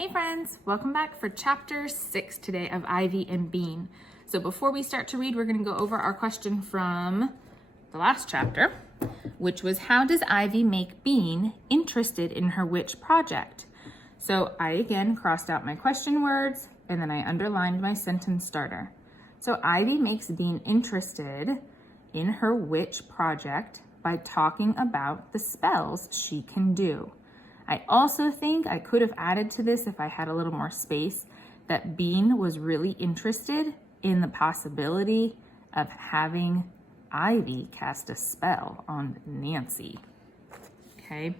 Hey friends, welcome back for chapter 6 today of Ivy and Bean. So before we start to read, we're going to go over our question from the last chapter, which was how does Ivy make Bean interested in her witch project? So I again crossed out my question words and then I underlined my sentence starter. So Ivy makes Bean interested in her witch project by talking about the spells she can do. I also think I could have added to this if I had a little more space that Bean was really interested in the possibility of having Ivy cast a spell on Nancy. Okay.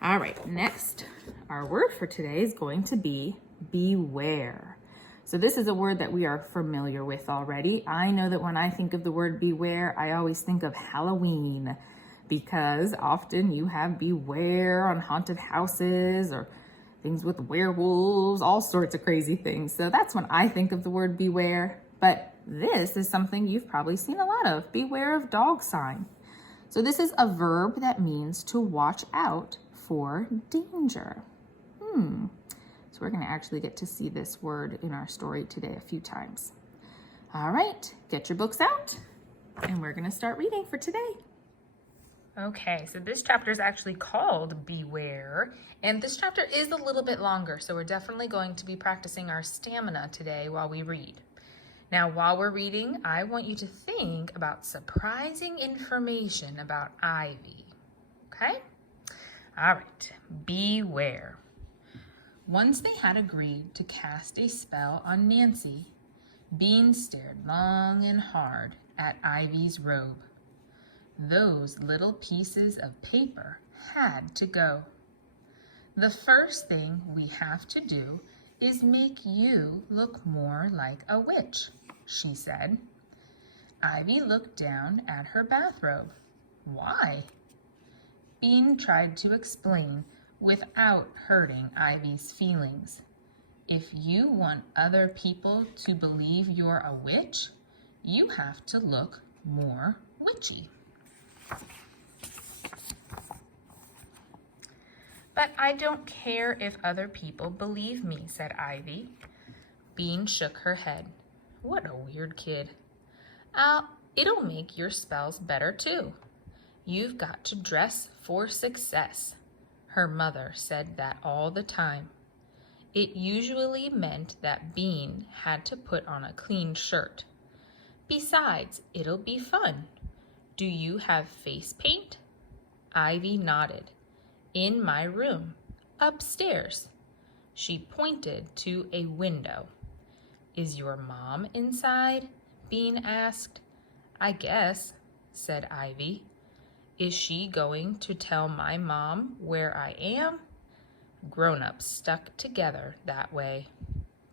All right, next, our word for today is going to be beware. So this is a word that we are familiar with already. I know that when I think of the word beware, I always think of Halloween, because often you have beware on haunted houses or things with werewolves, all sorts of crazy things. So that's when I think of the word beware. But this is something you've probably seen a lot of. Beware of dog sign. So this is a verb that means to watch out for danger. So we're going to actually get to see this word in our story today a few times. All right, get your books out and we're going to start reading for today. Okay, so this chapter is actually called Beware, and this chapter is a little bit longer, so we're definitely going to be practicing our stamina today while we read. Now, while we're reading, I want you to think about surprising information about Ivy, okay? All right, beware. Once they had agreed to cast a spell on Nancy, Bean stared long and hard at Ivy's robe. Those little pieces of paper had to go. The first thing we have to do is make you look more like a witch, she said. Ivy looked down at her bathrobe. Why? Bean tried to explain without hurting Ivy's feelings. If you want other people to believe you're a witch, you have to look more witchy. But I don't care if other people believe me, said Ivy. Bean shook her head. What a weird kid. It'll make your spells better too. You've got to dress for success. Her mother said that all the time. It usually meant that Bean had to put on a clean shirt. Besides, it'll be fun. Do you have face paint? Ivy nodded. In my room, upstairs. She pointed to a window. Is your mom inside? Bean asked. I guess, said Ivy. Is she going to tell my mom where I am? Grown-ups stuck together that way.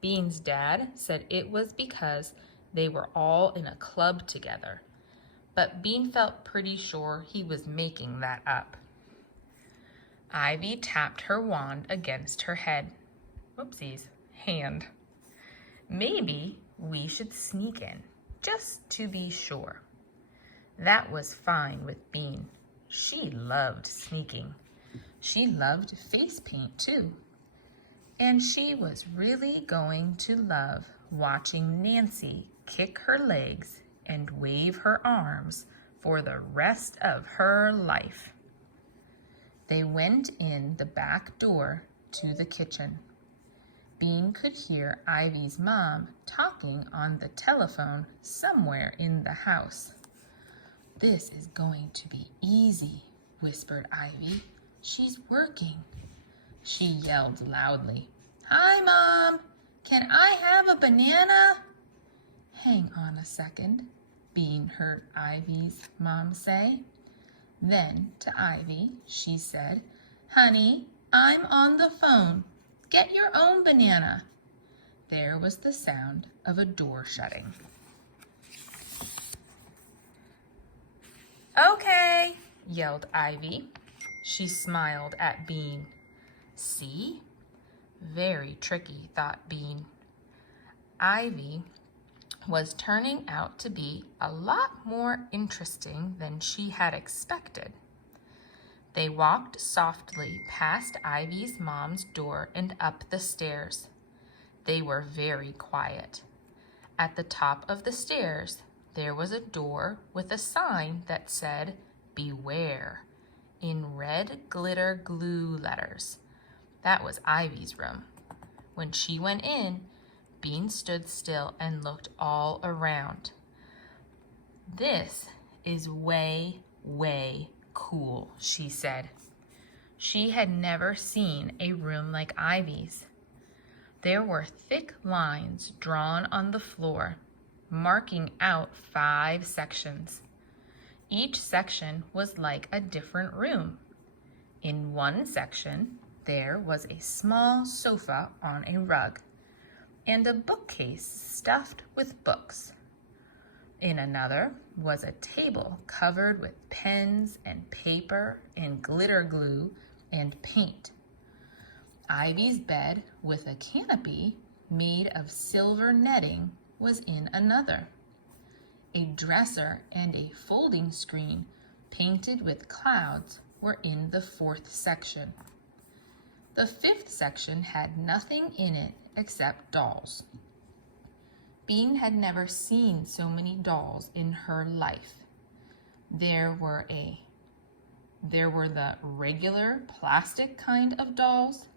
Bean's dad said it was because they were all in a club together, but Bean felt pretty sure he was making that up. Ivy tapped her wand against her head. Whoopsies, hand. Maybe we should sneak in, just to be sure. That was fine with Bean. She loved sneaking. She loved face paint too. And she was really going to love watching Nancy kick her legs and wave her arms for the rest of her life. They went in the back door to the kitchen. Bean could hear Ivy's mom talking on the telephone somewhere in the house. This is going to be easy, whispered Ivy. She's working. She yelled loudly. Hi, Mom. Can I have a banana? Hang on a second, Bean heard Ivy's mom say. Then to Ivy, she said, Honey, I'm on the phone. Get your own banana. There was the sound of a door shutting. Okay, yelled Ivy. She smiled at Bean. See? Very tricky, thought Bean. Ivy was turning out to be a lot more interesting than she had expected. They walked softly past Ivy's mom's door and up the stairs. They were very quiet. At the top of the stairs, there was a door with a sign that said, "Beware," in red glitter glue letters. That was Ivy's room. When she went in, Bean stood still and looked all around. "This is way, way cool," she said. She had never seen a room like Ivy's. There were thick lines drawn on the floor, marking out 5 sections. Each section was like a different room. In one section, there was a small sofa on a rug and a bookcase stuffed with books. In another was a table covered with pens and paper and glitter glue and paint. Ivy's bed with a canopy made of silver netting was in another. A dresser and a folding screen painted with clouds were in the 4th section. The 5th section had nothing in it except dolls. Bean had never seen so many dolls in her life. There were the regular plastic kind of dolls.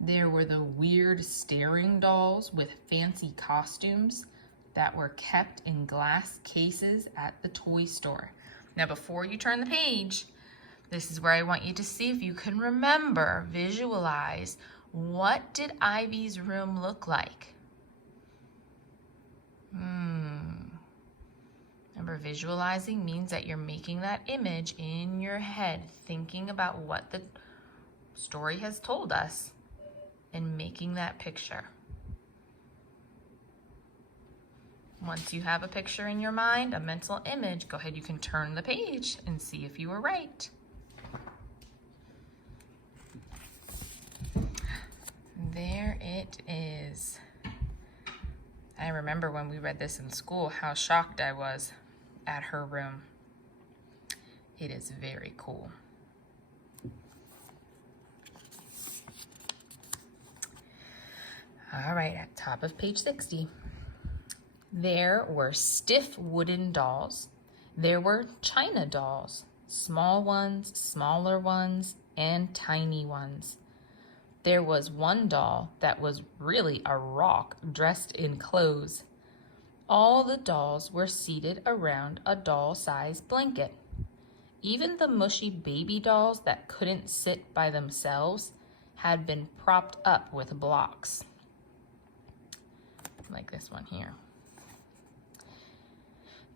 There were the weird staring dolls with fancy costumes that were kept in glass cases at the toy store. Now, before you turn the page, this is where I want you to see if you can remember, visualize, what did Ivy's room look like? Remember, visualizing means that you're making that image in your head, thinking about what the story has told us and making that picture. Once you have a picture in your mind, a mental image, go ahead, you can turn the page and see if you were right. There it is. I remember when we read this in school, how shocked I was at her room. It is very cool. All right, at top of page 60. There were stiff wooden dolls. There were china dolls, small ones, smaller ones, and tiny ones. There was one doll that was really a rock dressed in clothes. All the dolls were seated around a doll-sized blanket. Even the mushy baby dolls that couldn't sit by themselves had been propped up with blocks. Like this one here.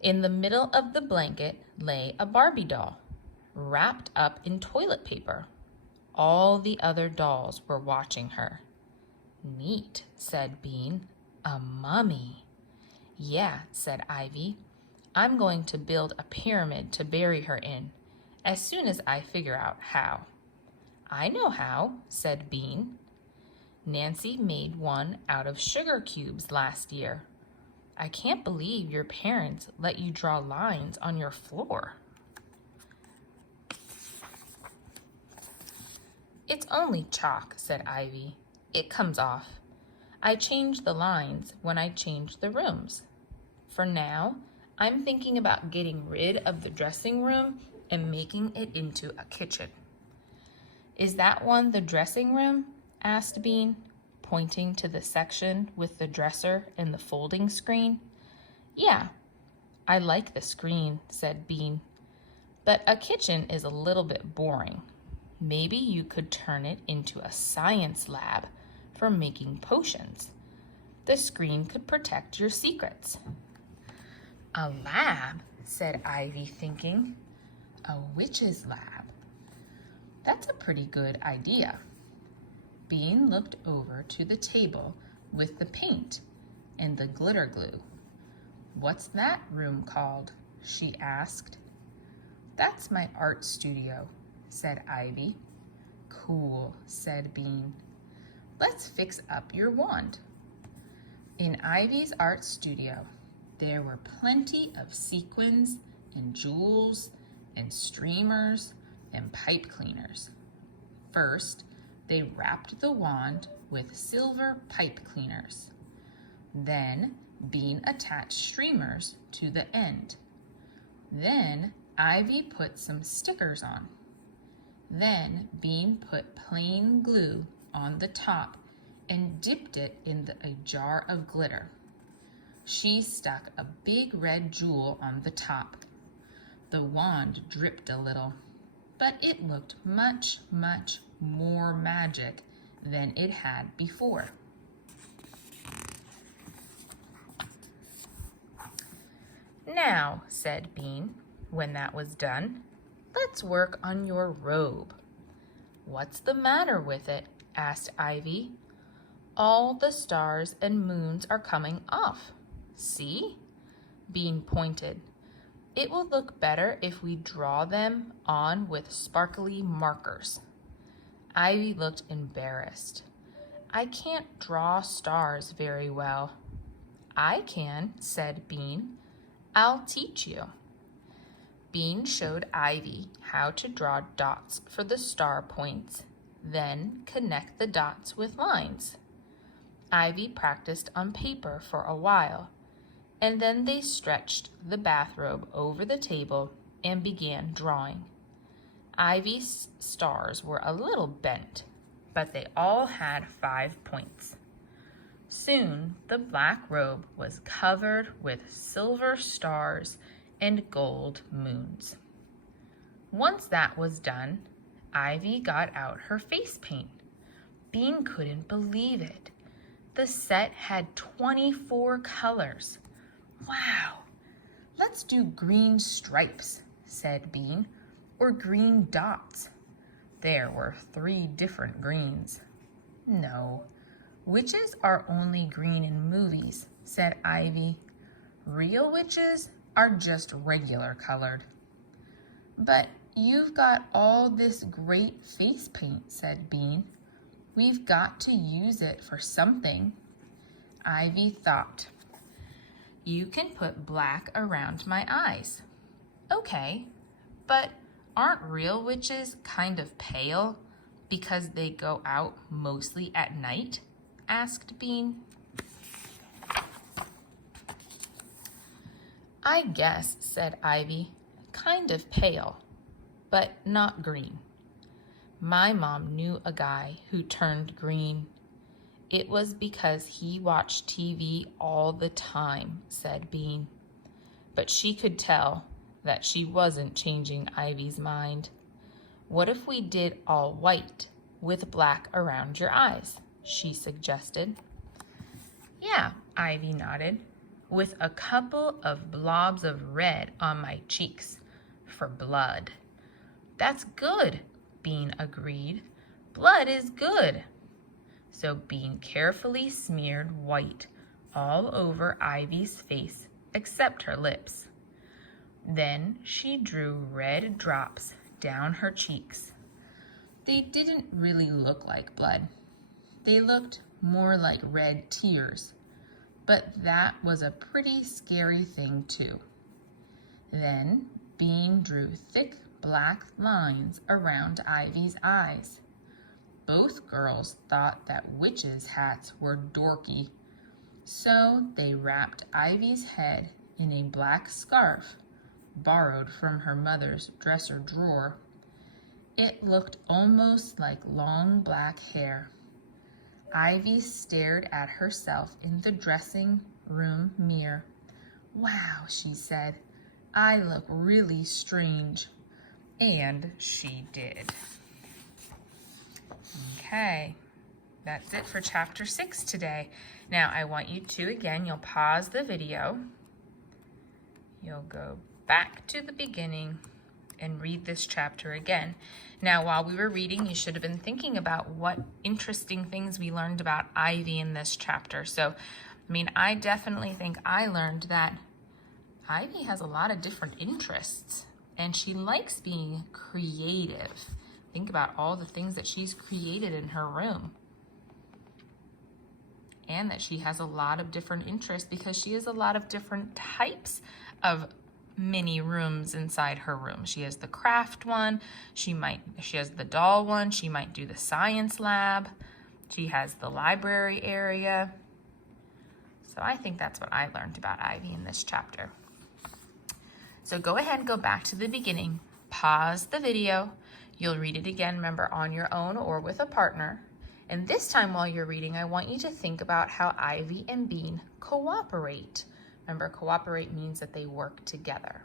In the middle of the blanket lay a Barbie doll, wrapped up in toilet paper. All the other dolls were watching her. "Neat," said Bean. "A mummy." "Yeah," said Ivy. "I'm going to build a pyramid to bury her in, as soon as I figure out how." "I know how," said Bean. "Nancy made one out of sugar cubes last year. I can't believe your parents let you draw lines on your floor." "It's only chalk," said Ivy. "It comes off. I change the lines when I change the rooms. For now, I'm thinking about getting rid of the dressing room and making it into a kitchen." "Is that one the dressing room?" asked Bean, pointing to the section with the dresser and the folding screen. "Yeah, I like the screen," said Bean. "But a kitchen is a little bit boring. Maybe you could turn it into a science lab for making potions. The screen could protect your secrets." "A lab," said Ivy, thinking. "A witch's lab. That's a pretty good idea." Bean looked over to the table with the paint and the glitter glue. "What's that room called?" she asked. "That's my art studio," said Ivy. "Cool," said Bean. "Let's fix up your wand." In Ivy's art studio, there were plenty of sequins and jewels and streamers and pipe cleaners. First, they wrapped the wand with silver pipe cleaners. Then, Bean attached streamers to the end. Then, Ivy put some stickers on. Then, Bean put plain glue on the top and dipped it in a jar of glitter. She stuck a big red jewel on the top. The wand dripped a little, but it looked much, much more magic than it had before. "Now," said Bean, when that was done, "let's work on your robe." "What's the matter with it?" asked Ivy. "All the stars and moons are coming off. See?" Bean pointed. "It will look better if we draw them on with sparkly markers." Ivy looked embarrassed. "I can't draw stars very well." "I can," said Bean. "I'll teach you." Bean showed Ivy how to draw dots for the star points, then connect the dots with lines. Ivy practiced on paper for a while, and then they stretched the bathrobe over the table and began drawing. Ivy's stars were a little bent, but they all had 5 points. Soon the black robe was covered with silver stars and gold moons. Once that was done, Ivy got out her face paint. Bean couldn't believe it. The set had 24 colors. "Wow, let's do green stripes," said Bean, "or green dots." There were 3 different greens. "No, witches are only green in movies," said Ivy. "Real witches are just regular colored." "But you've got all this great face paint," said Bean. "We've got to use it for something." Ivy thought. "You can put black around my eyes." "Okay, but aren't real witches kind of pale because they go out mostly at night?" asked Bean. "I guess," said Ivy, "kind of pale, but not green. My mom knew a guy who turned green. It was because he watched TV all the time," said Bean. But she could tell that she wasn't changing Ivy's mind. "What if we did all white with black around your eyes?" she suggested. "Yeah," Ivy nodded, "with a couple of blobs of red on my cheeks for blood." "That's good," Bean agreed. "Blood is good." So Bean carefully smeared white all over Ivy's face except her lips. Then she drew red drops down her cheeks. They didn't really look like blood. They looked more like red tears, but that was a pretty scary thing too. Then Bean drew thick black lines around Ivy's eyes. Both girls thought that witches' hats were dorky, so they wrapped Ivy's head in a black scarf borrowed from her mother's dresser drawer. It looked almost like long black hair. Ivy stared at herself in the dressing room mirror. "Wow," she said, "I look really strange." And she did. Okay, that's it for chapter 6 today. Now I want you to, again, you'll pause the video. You'll go back to the beginning and read this chapter again. Now, while we were reading, you should have been thinking about what interesting things we learned about Ivy in this chapter. So, I definitely think I learned that Ivy has a lot of different interests and she likes being creative. Think about all the things that she's created in her room. And that she has a lot of different interests because she has a lot of different types of mini rooms inside her room. She has the craft one, she has the doll one, she might do the science lab, she has the library area. So I think that's what I learned about Ivy in this chapter. So go ahead and go back to the beginning, pause the video. You'll read it again, remember, on your own or with a partner. And this time while you're reading, I want you to think about how Ivy and Bean cooperate. Remember, cooperate means that they work together.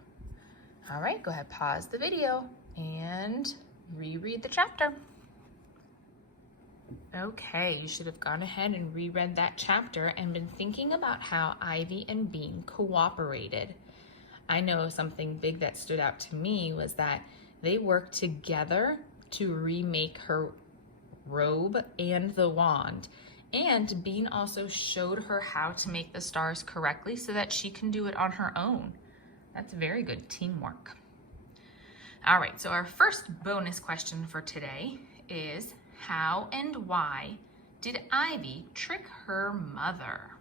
All right, go ahead, pause the video and reread the chapter. Okay, you should have gone ahead and reread that chapter and been thinking about how Ivy and Bean cooperated. I know something big that stood out to me was that they worked together to remake her robe and the wand. And Bean also showed her how to make the stars correctly so that she can do it on her own. That's very good teamwork. All right, so our first bonus question for today is, how and why did Ivy trick her mother?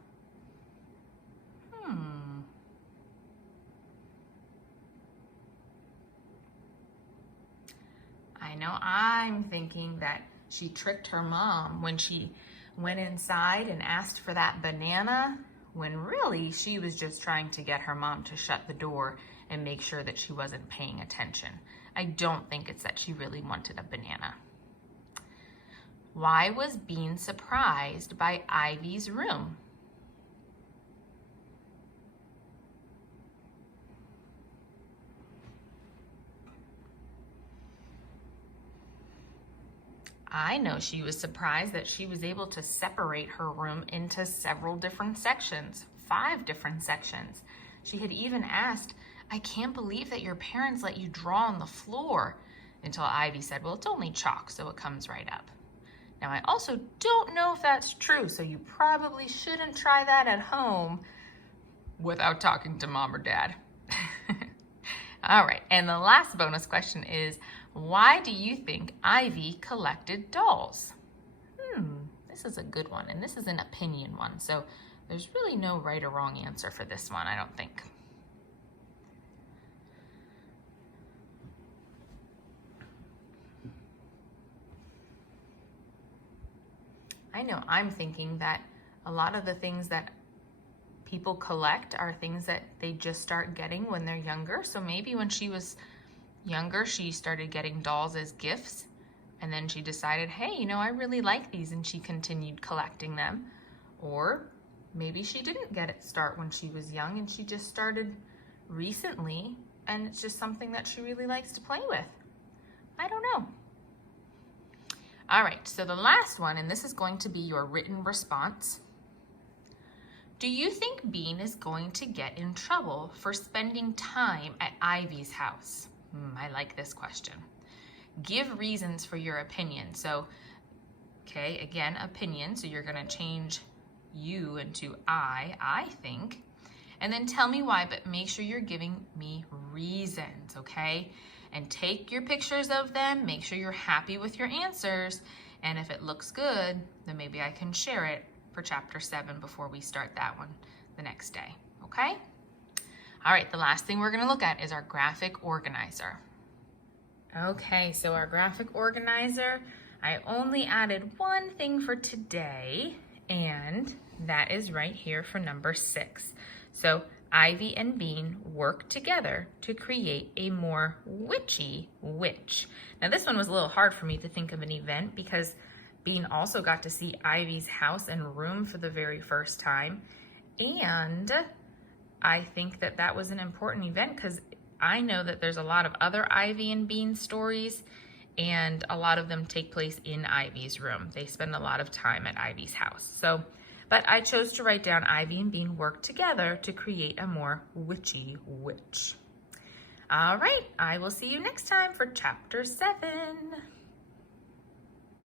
I know I'm thinking that she tricked her mom when she went inside and asked for that banana, when really she was just trying to get her mom to shut the door and make sure that she wasn't paying attention. I don't think it's that she really wanted a banana. Why was Bean surprised by Ivy's room? I know she was surprised that she was able to separate her room into several different sections, 5 different sections. She had even asked, "I can't believe that your parents let you draw on the floor," until Ivy said, "Well, it's only chalk, so it comes right up." Now, I also don't know if that's true, so you probably shouldn't try that at home without talking to mom or dad. All right, and the last bonus question is, why do you think Ivy collected dolls? This is a good one, and this is an opinion one, so there's really no right or wrong answer for this one, I don't think. I know I'm thinking that a lot of the things that people collect are things that they just start getting when they're younger. So maybe when she was younger, she started getting dolls as gifts, and then she decided, hey, you know, I really like these, and she continued collecting them. Or maybe she didn't get it start when she was young, and she just started recently, and it's just something that she really likes to play with. I don't know. All right, so the last one, and this is going to be your written response. Do you think Bean is going to get in trouble for spending time at Ivy's house? I like this question. Give reasons for your opinion. So, okay, again, opinion. So you're going to change you into I think. And then tell me why, but make sure you're giving me reasons, okay? And take your pictures of them. Make sure you're happy with your answers. And if it looks good, then maybe I can share it for chapter 7 before we start that one the next day, okay? All right, the last thing we're gonna look at is our graphic organizer. Okay, so our graphic organizer, I only added one thing for today, and that is right here for number 6. So Ivy and Bean work together to create a more witchy witch. Now this one was a little hard for me to think of an event because Bean also got to see Ivy's house and room for the very first time. And I think that that was an important event because I know that there's a lot of other Ivy and Bean stories, and a lot of them take place in Ivy's room. They spend a lot of time at Ivy's house. But I chose to write down Ivy and Bean work together to create a more witchy witch. All right, I will see you next time for chapter 7.